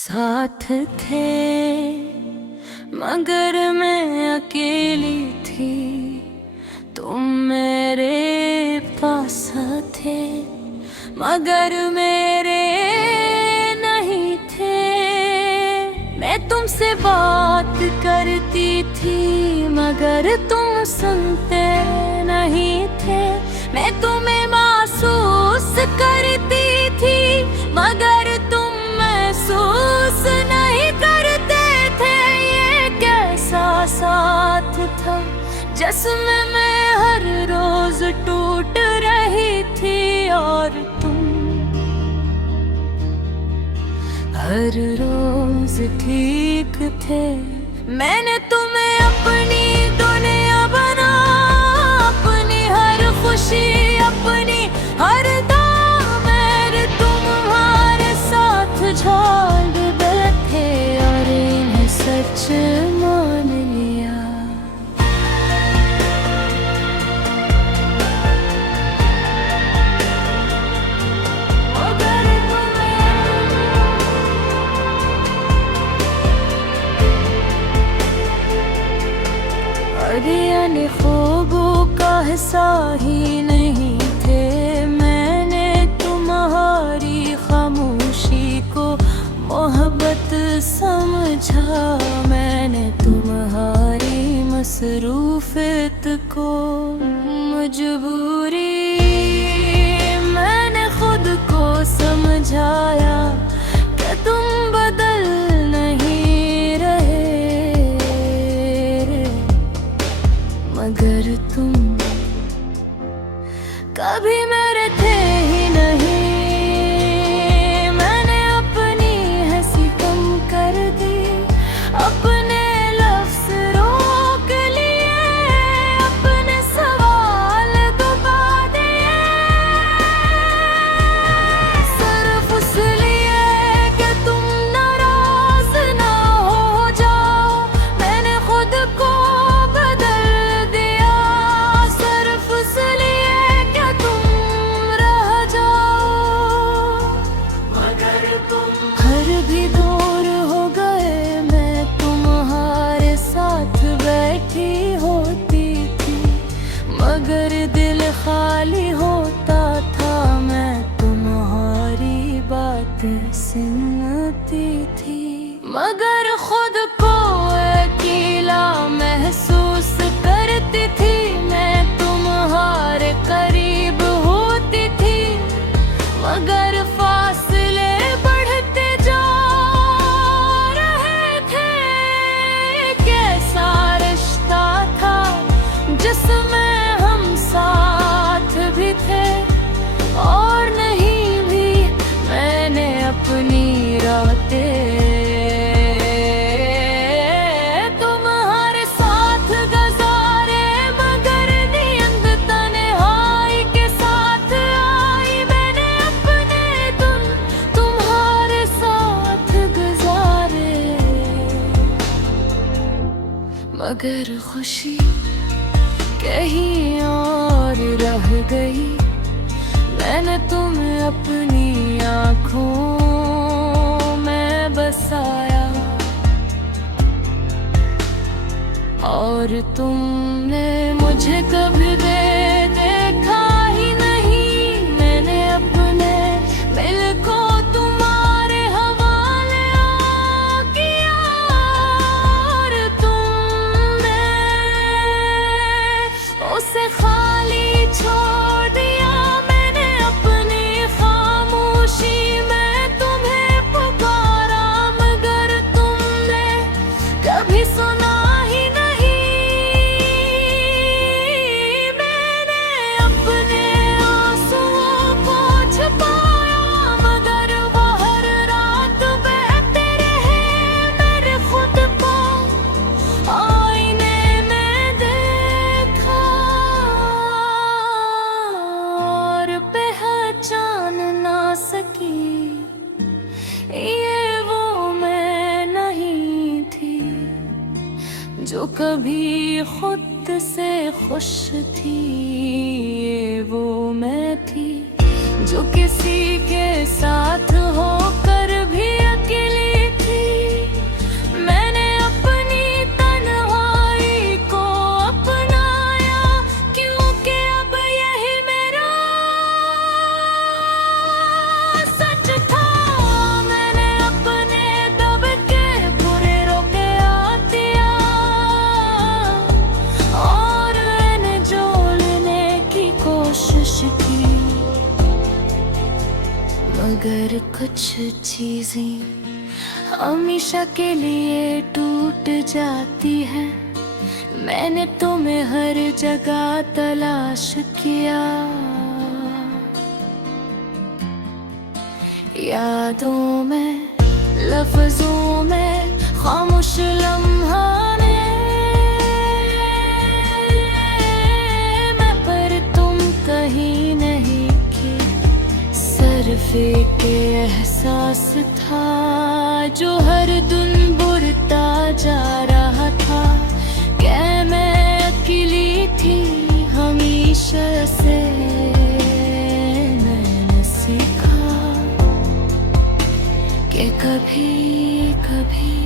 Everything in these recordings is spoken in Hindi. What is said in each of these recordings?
साथ थे मगर मैं अकेली थी, तुम मेरे पास थे मगर मेरे नहीं थे। मैं तुमसे बात करती थी मगर तुम सुनते नहीं थे। मैं तुम्हें महसूस करती थी मगर तुम महसूस नहीं करते थे। ये कैसा साथ था जिसमें मैं हर रोज टूट रही थी और तुम हर रोज ठीक थे। मैंने तुम्हें अपनी दुनिया बना, अपनी हर खुशी अपनी हर दाम मेरे तुम्हारे साथ झाड़ बैठे और इन्हें सच मान लिया। यानी ख्वाबों का हिस्सा ही नहीं थे। मैंने तुम्हारी खामोशी को मोहब्बत समझा, मैंने तुम्हारी मसरूफियत को मजबूरी। मैंने खुद को समझाया कि तुम बदल नहीं रहे मगर तुम कभी मेरे थे ही नहीं। मैंने अपनी हंसी कम कर दी, अपने लफ्ज रोक लिए, अपने सवाल दबा दिए सिर्फ इसलिए कि तुम नाराज ना हो जाओ। मैंने खुद को बदल दिया सिर्फ इसलिए कि तुम रह जाओ मगर तुम हर भी दूर हो गए। मैं तुम्हारे साथ बैठी होती थी मगर दिल खाली होता था। मैं तुम्हारी बात सुनती थी मगर खुद को अकेला महसूस करती थी। मैं तुम्हारे करीब होती थी मगर फासले बढ़ते जा रहे थे। कैसा रिश्ता था जिसमें हम साथ भी थे और नहीं भी। मैंने अपनी रातें तुम्हारे साथ गुजारे मगर नींद तन्हाई के साथ आई। मैंने अपने दिन तुम्हारे साथ गुजारे मगर खुशी कहीं और रह गई। मैंने तुम्हें अपनी आँखों में बसाया और तुमने मुझे कभी देखा ही नहीं। मैंने अपने दिल को तुम्हारे हवाले किया और तुमने उसे खाली छोड़ दिया। मैंने अपनी खामोशी में तुम्हें पुकारा मगर तुमने कभी सुना ही नहीं। मैंने अपने आंसुओं को छुपाया मगर वो हर रात बहते रहे। मेरे खुद को आईने में देखा और पहचान ना सकी। ये वो मैं नहीं थी जो कभी खुद से खुश थी। ये वो मैं थी जो किसी के साथ होकर भी अकेली चीजें हमेशा के लिए टूट जाती है। मैंने तुम्हें हर जगह तलाश किया, यादों में, लफ्जों में, खामोश लम्हा में, मैं पर तुम कहीं नहीं की। सिर्फ एक एहसास था जो हर दिन बढ़ता जा रहा था। क्या मैं अकेली थी हमेशा से? मैंने सीखा कि कभी कभी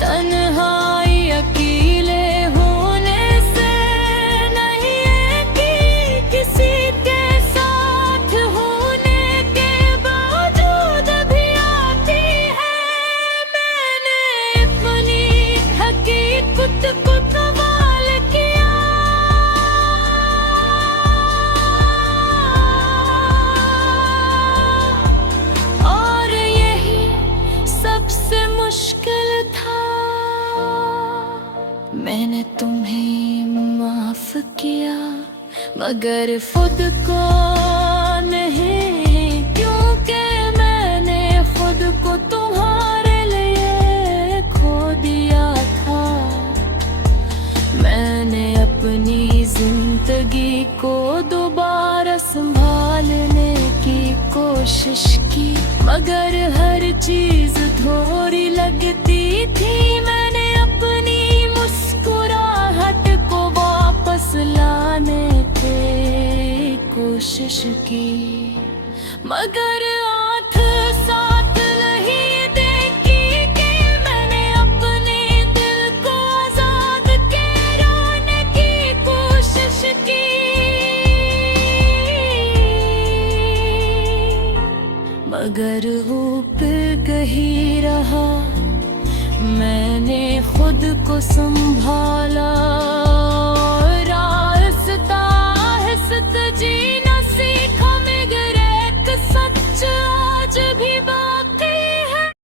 तन्हाई अकेले होने से नहीं है कि किसी के साथ होने के बावजूद भी आती है। मैंने अपनी हकीकत को कमाल किया, और यही सबसे मुश्किल था। मैंने तुम्हें माफ किया मगर खुद को नहीं, क्योंकि मैंने खुद को तुम्हारे लिए खो दिया था। मैंने अपनी जिंदगी को दोबारा संभालने की कोशिश की, मगर हर चीज थोड़ी लगती थी। मैंने अपनी मुस्कुराहट को वापस लाने की कोशिश की, मगर आंख साथ नहीं देखी कि मैंने अपने दिल को आजाद कराने की कोशिश की। मगर वो पिघ ही रहा, मैंने खुद को संभाला।